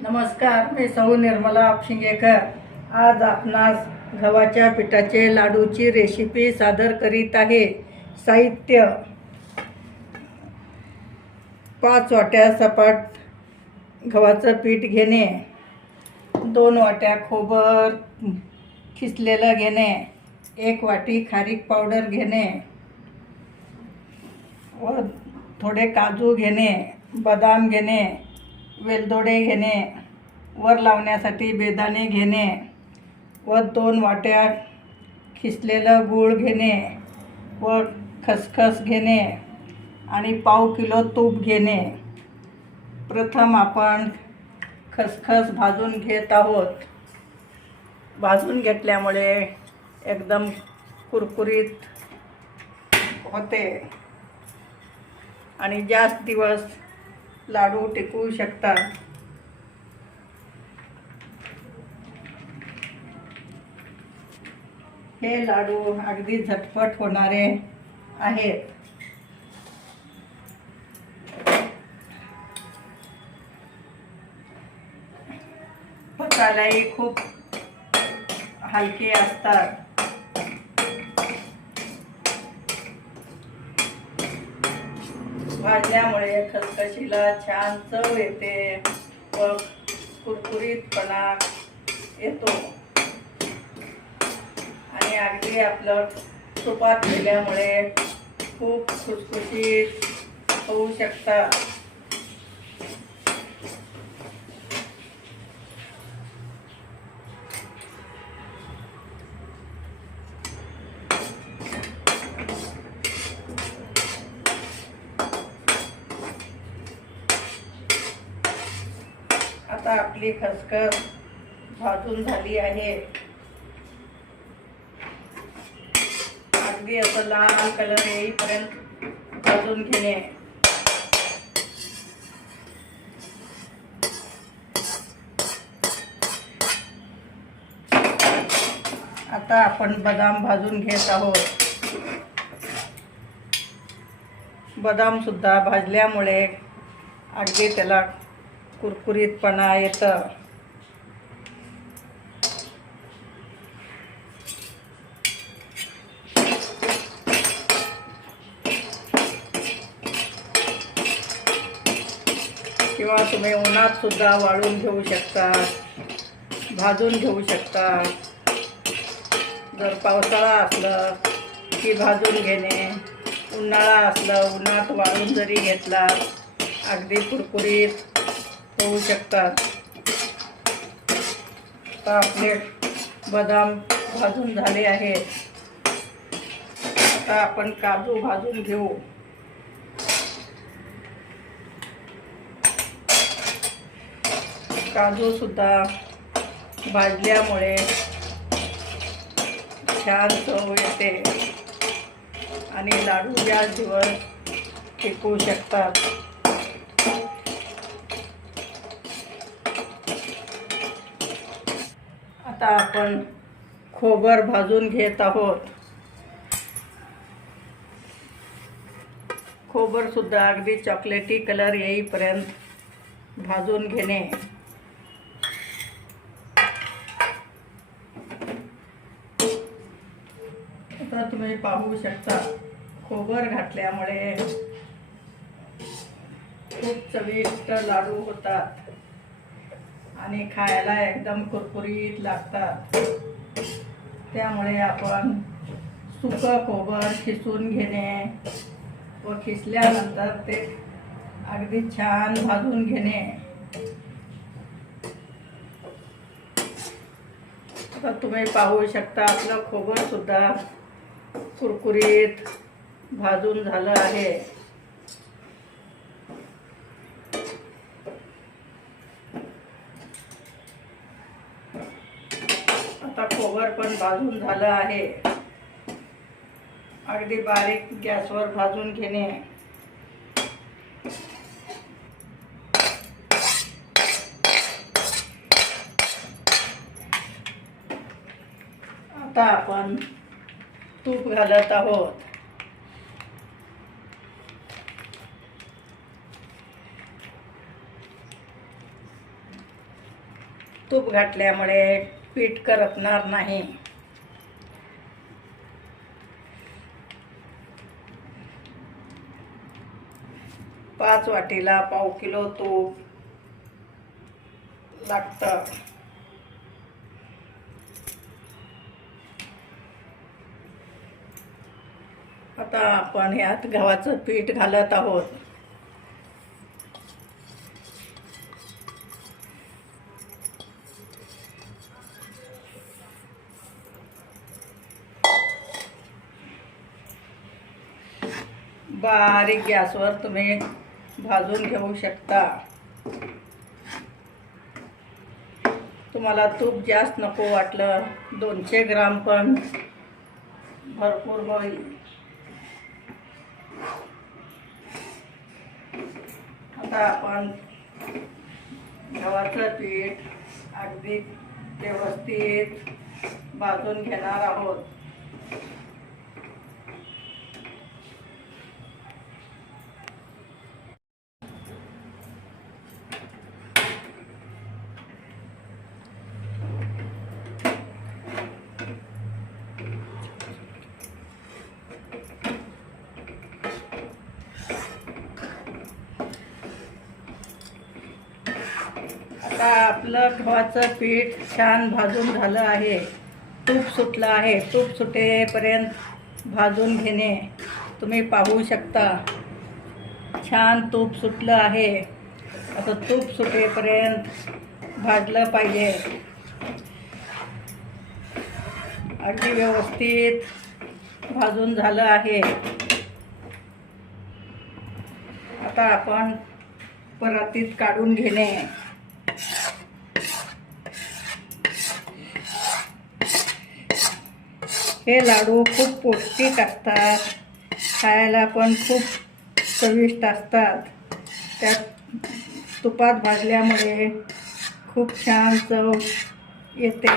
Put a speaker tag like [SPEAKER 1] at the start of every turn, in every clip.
[SPEAKER 1] नमस्कार मी सौ निर्मला आपशिंगेकर. आज आपणास गव्हाच्या पिठाचे लाडूची रेसिपी सादर करीत आहे. साहित्य. पाच वाट्या सपाट गव्हाचं पीठ घेणे. दोन वाट्या खोबर खिसलेलं घेणे. एक वाटी खारीक पावडर घेणे. व थोडे काजू घेणे. बदाम घेणे. वेलदोडे घेणे वर लावण्यासाठी बेदाणे घेणे व दोन वाट्या खिसलेलं गूळ घेणे व खसखस घेणे आणि पाव किलो तूप घेणे. प्रथम आपण खसखस भाजून घेत आहोत. भाजून घेतल्यामुळे एकदम कुरकुरीत होते. आणि जास्त दिवस लाडू टिकू शकतात. हे लाडू अगदी झटपट होणारे आहेत. पचायलाही खूप हलके असतात. भाजल्यामुळे खसखशीला छान चव येते. व कुरकुरीतपणा येतो. आणि अगदी आपलं तुपात केल्यामुळे खूप खुशखुशीत होऊ शकतात आता आपली खसखस भाजून झाली आहे. अगदी असं लाल कलर येईपर्यंत भाजून घेणे. आता आपण बदाम भाजून घेत आहोत. बदाम सुद्धा भाजल्यामुळे अगदी त्याला कुरकुरीतपणा येतं. किंवा तुम्ही उन्हात सुद्धा वाळून घेऊ शकता भाजून घेऊ शकता जर पावसाळा असलं की भाजून घेणे उन्हाळा असलं उन्हात वाळून जरी घेतला अगदी कुरकुरीत होऊ शकतात. आता आपले बदाम भाजून झाले आहेत. आता आपण काजू भाजून घेऊ. काजू सुद्धा भाजल्यामुळे छान चव येते आणि लाडू जास्त दिवस टिकू शकतात. आता आपण खोबर भाजून घेत आहोत. खोबरसुद्धा अगदी चॉकलेटी कलर येईपर्यंत भाजून घेणे. आता तुम्ही पाहू शकता खोबर घातल्यामुळे खूप चविष्ट लाडू होतात. आणि खायला एकदम कुरकुरीत लागतात. त्यामुळे आपण सुकं खोबर खिसून घेणे व खिसल्यानंतर ते अगदी छान भाजून घेणे. आता तुम्ही पाहू शकता आपलं खोबरसुद्धा कुरकुरीत भाजून झालं आहे आता खोबर पण भाजून झालं आहे. अगदी बारीक गॅसवर भाजून घेणे. आता आपण तूप घालत आहोत. तूप घातल्यामुळे पीठ करपणार नाही. पाच वाटीला पाव किलो तूप लागतं. आता आपण ह्यात गव्हाचं पीठ घालत आहोत. बारीक गॅसवर तुम्ही भाजून घेऊ शकता. तुम्हाला तूप जास्त नको वाटलं दोनशे ग्राम पण. भरपूर होईल. आता आपण गव्हाचं पीठ अगदी व्यवस्थित भाजून घेणार आहोत आता आपलं गव्हाचं पीठ छान भाजून झालं आहे. तूप सुटलं आहे. तूप सुटेपर्यंत भाजून घेणे. तुम्ही पाहू शकता. छान तूप सुटलं आहे. असं तूप सुटेपर्यंत भाजलं पाहिजे. अगदी व्यवस्थित भाजून झालं आहे. आता आपण परातीत काढून घेणे. हे लाडू खूप पौष्टिक असतात. खायला पण खूप चविष्ट असतात. त्यात तुपात भाजल्यामुळे खूप छान चव येते.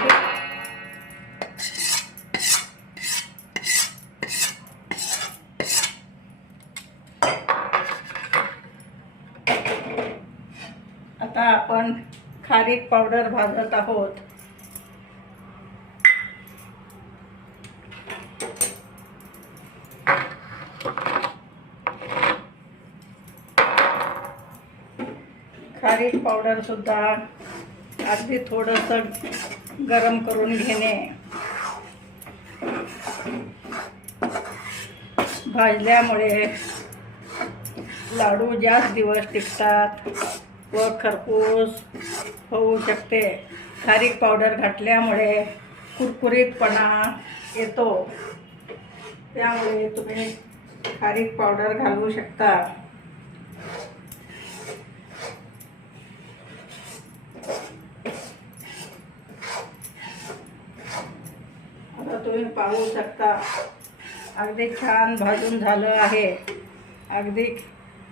[SPEAKER 1] आता आपण खारीक पावडर भाजत आहोत. खारीक पावडरसुद्धा अगदी थोडंसं गरम करून घेणे. भाजल्यामुळे लाडू जास्त दिवस टिकतात व खरपूस होऊ शकते. खारीक पावडर घातल्यामुळे कुरकुरीतपणा येतो. त्यामुळे तुम्ही खारीक पावडर घालू शकता आता तुम्ही पाहू शकता. अगदी छान भाजून झालं आहे. अगदी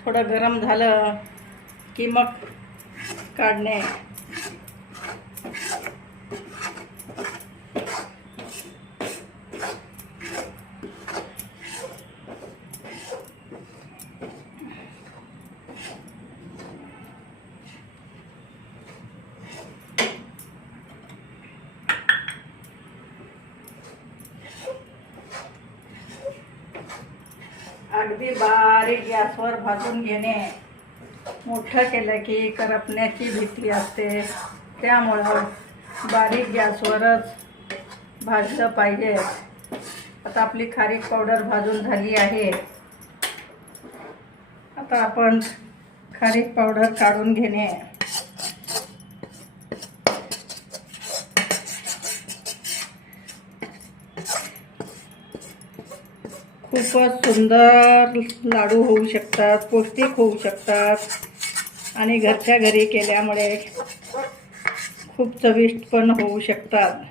[SPEAKER 1] थोडं गरम झालं की मग काढणे. अगदी बारीक गॅसवर भाजून घेणे. मोठं केलं की करपण्याची भीती असते. त्यामुळं बारीक गॅसवरच भाजलं पाहिजे. आता आपली खारीक पावडर भाजून झाली आहे. आता आपण खारीक पावडर काढून घेणे. खूपच सुंदर लाडू होऊ शकतात पौष्टिक होऊ शकतात. आणि घरच्या घरी केल्यामुळे खूप चविष्ट पण होऊ शकतात.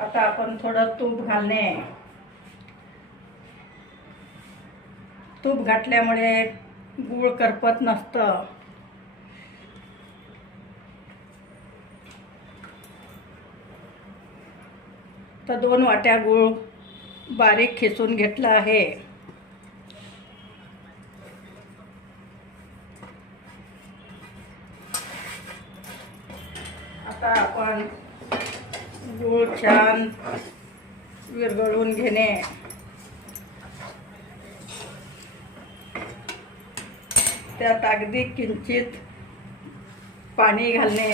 [SPEAKER 1] आता आपण थोडं तूप घालणे. तूप घातल्यामुळे गूळ करपत नसतं. तर दोन वाट्या गूळ बारीक खिसून घेतला आहे. आता आपण गूळ छान विरघळून घेणे. त्यात अगदी किंचित पाणी घालणे.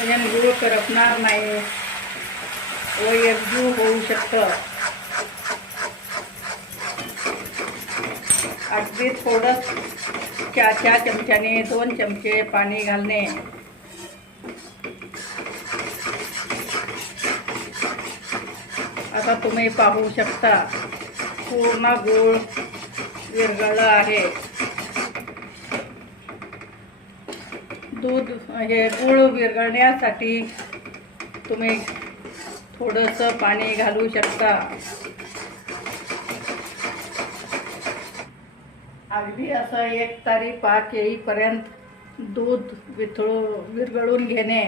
[SPEAKER 1] म्हणजे गूळ करपणार नाही. व एकजू होऊ शकतं. अगदी थोडं चहाच्या चमच्याने दोन चमचे पाणी घालणे. आता तुम्ही पाहू शकता पूर्ण गूळ विरघळलं आहे. दूध हे गूळ विरघळण्यासाठी तुम्ही थोडंसं पाणी घालू शकता. अगदी असं एक तारी पाक येईपर्यंत दूध विथळू विरघळून घेणे.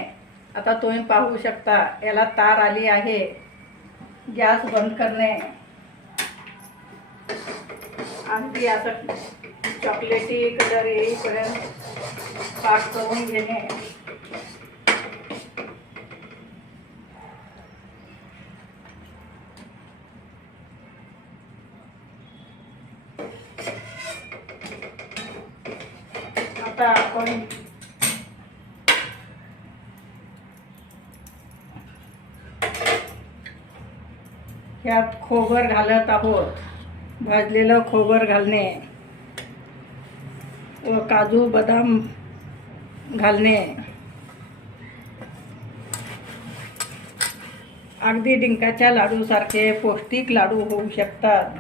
[SPEAKER 1] आता तुम्ही पाहू शकता याला तार आली आहे. गॅस बंद करणे. अगदी असं चॉकलेटी कलर येईपर्यंत पाठ करून घेणे. आता आपण यात खोबर घालत आहोत. भाजलेलं खोबर घालणे व काजू बदाम घालणे. अगदी डिंकाच्या लाडूसारखे पौष्टिक लाडू होऊ शकतात.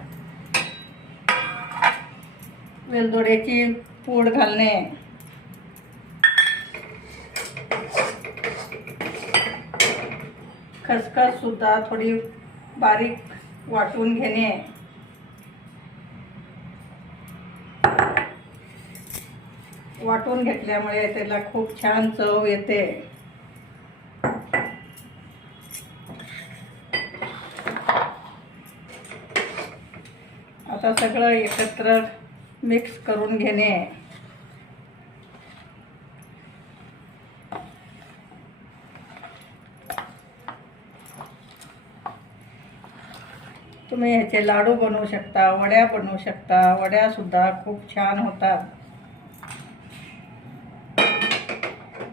[SPEAKER 1] वेलदोड्याची पूड घालणे. खसखस सुद्धा थोडी बारीक वाटून घेणे. वाटून घेतल्यामुळे त्याला खूप छान चव येते. आता सगळं एकत्र मिक्स करून घेणे. तुम्ही ह्याचे लाडू बनवू शकता वड्या बनवू शकता वड्यासुद्धा खूप छान होतात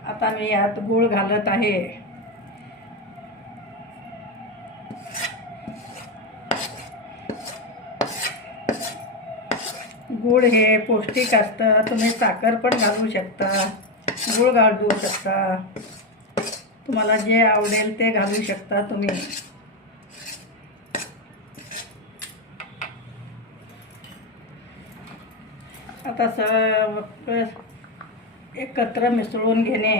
[SPEAKER 1] आता मी यात गूळ घालत आहे. गूळ हे पौष्टिक असतं. तुम्ही साखर पण घालू शकता. गूळ घालू शकता. तुम्हाला जे आवडेल ते घालू शकता तुम्ही. आता स एकत्र मिसळून घेणे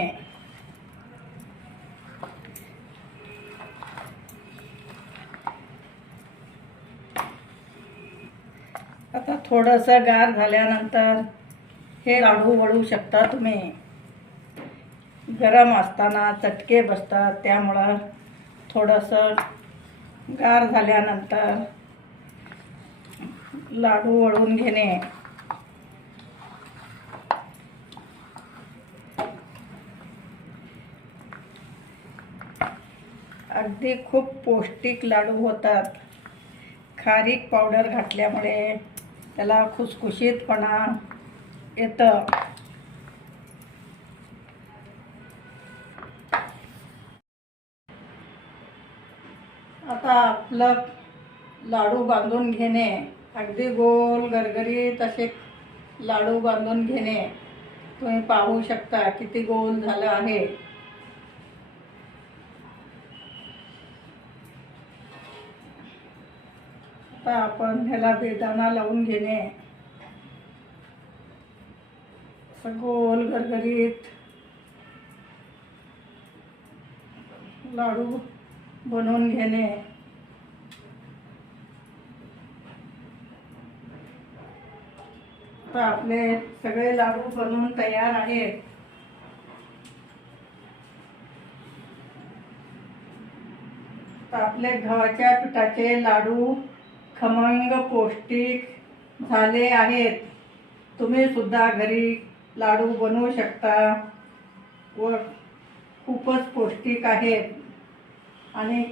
[SPEAKER 1] आता थोडंसं गार झाल्यानंतर हे लाडू वळू शकता तुम्ही. गरम असताना चटके बसतात त्यामुळं थोडंसं गार झाल्यानंतर लाडू वळून घेणे. अगदी खूप पौष्टिक लाडू होतात. खारीक पावडर घातल्यामुळे त्याला खुसखुशीतपणा येतं. आता आपलं लाडू बांधून घेणे. अगदी गोल गरगरीत असे लाडू बांधून घेणे. तुम्ही पाहू शकता किती गोल झालं आहे. आता आपण ह्याला बेदाणा लावून घेणे. असं गोल गरगरीत लाडू बनवून घेणे. आता आपले सगळे लाडू बनवून तयार आहेत. आपले गव्हाच्या पिठाचे लाडू खमंग पौष्टिक झाले आहेत. तुम्ही सुद्धा घरी लाडू बनवू शकता. व खूपच पौष्टिक आहेत. आणि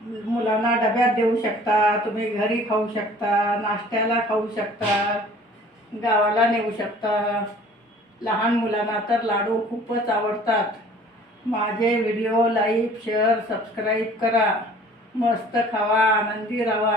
[SPEAKER 1] मुलांना डब्यात देऊ शकता. तुम्ही घरी खाऊ शकता नाश्त्याला खाऊ शकता गावाला नेऊ शकता. लहान मुलांना तर लाडू खूपच आवडतात. माझे व्हिडिओ लाईक शेअर सबस्क्राईब करा. मस्त खावा आनंदी राहा